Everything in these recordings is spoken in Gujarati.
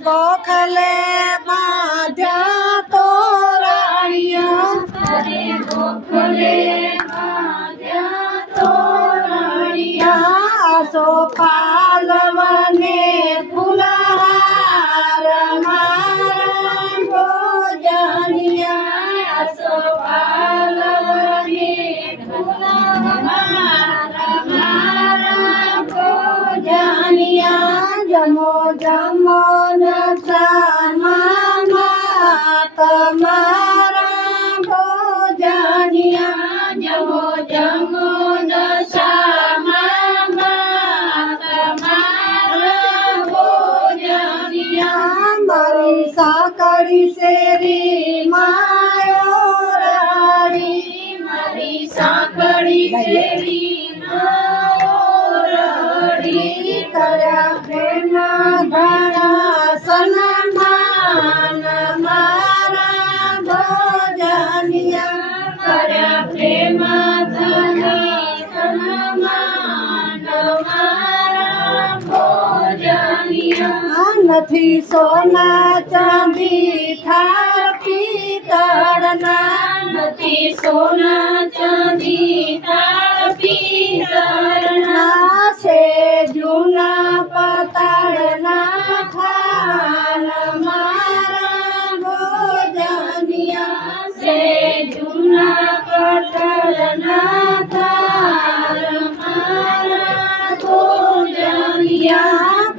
ગોખલે બાંધ્યા તોરણિયા હરે ગોખલે બાંધ્યા તોરણિયા આસો પાલવને ફૂલહાર મારા ભોજનિયા આસો પાલવને ફૂલહાર મારા ભોજનિયા જમો જમો નસામા તમારા ભોજનિયા જમો જમો દશામાં તમારા ભોજનિયા મારી સાકળી શેરી માયો રાડી મારી સાંકળી શેરી રડી કર્યા પ્રેમ ઘણા સન્માન મારા ભોજનિયા કર્યા પ્રેમ ધની સન્માન મારા ભોજનિયા નથી સોના ચાંદી થાર પિત્તળના નથી સોના ચાંદી તાળ પિત્તળના નાશે જૂના પતાળના થાન મારા ભોજનિયા સે જૂના પટળના તાર મારા ભોજનિયા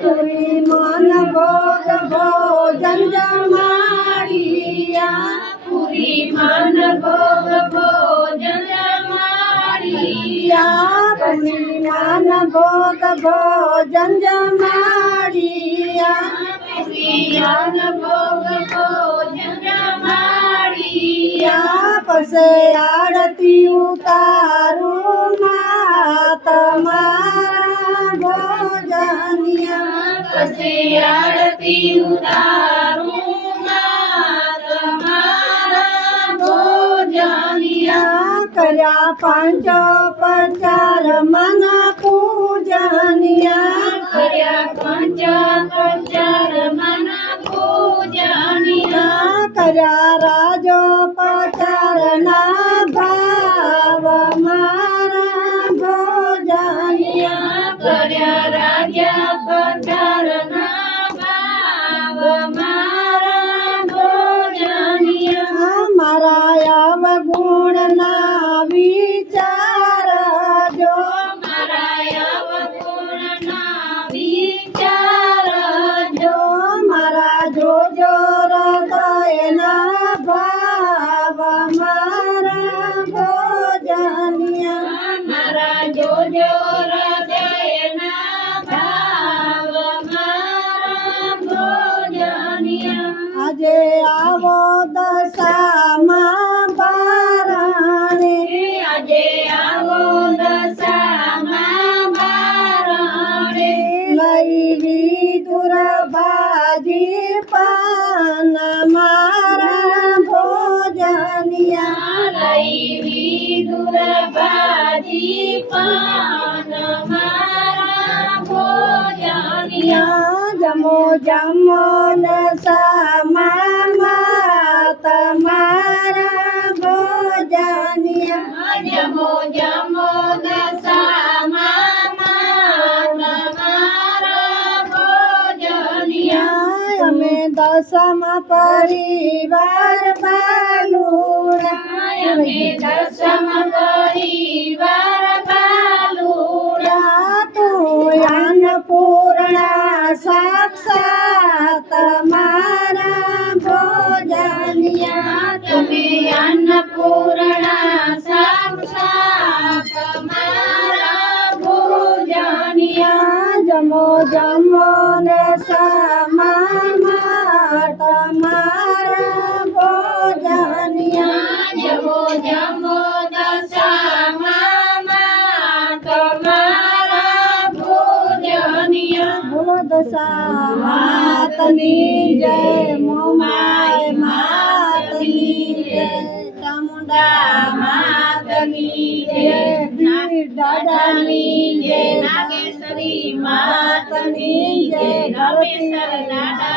પૂરી મન ભોગ ભોજન જમાડિયા પૂરી મન ભોગ ભોજન જમાડિયા પૂરી મન ભોગ ભોજન જમાડિયા પૂરી મન ભોગ ભોજન જમાડિયા પછી આરતી ઉતારું મા તમારા ભોજનિયા પછી આરતી ઉતારું તમારા ભોજનિયા કર્યા પંચો પચાર મન પૂજનિયા કર્યા પંચ પચાર મન પૂજનિયા કર્યા રાજો પચારના ભાવ મારા ભોજનિયા કર્યા રાજા પચારના ભાવ મારા ભોજનિયા મારા અવગુણના વિચાર જો મારા અવગુણના વિચાર જો મારા જોજો હૃદયના ભાવ મારા ભોજનિયા મારા જોજો હૃદયના ભાવ મારા ભોજનિયા આજે આવો દશામાં બારણે આજે આવો દશામાં બારણે લઈ વિદુર ભાજી પાન મારા ભોજનિયા લઈ વિદુર ભાજી પાન મારા ભોજનિયા જમો જમો નસામા તમારા ભોજનિયા જમો જમો દશામાં તમારા ભોજનિયા અમે દસમ પરિવાર બાલુડા અમે દસમ પરિવાર બાલુડા તું અન્નપૂર્ણા સાક્ષાત મારા ભોજનિયા તમે અન્નપૂર્ણા સાક્ષાત મારા ભોજનિયા જમો જમો નસામા તમારા ભોજનિયા જમો જમો દશામાં તમારા ભોજનિયા બોલો દશા માતની જય મોમાય માતની જય ચામુંડા માતની જય વીર દાદાની જય નાગેશ્વરી માતની જય ધરતી દાદા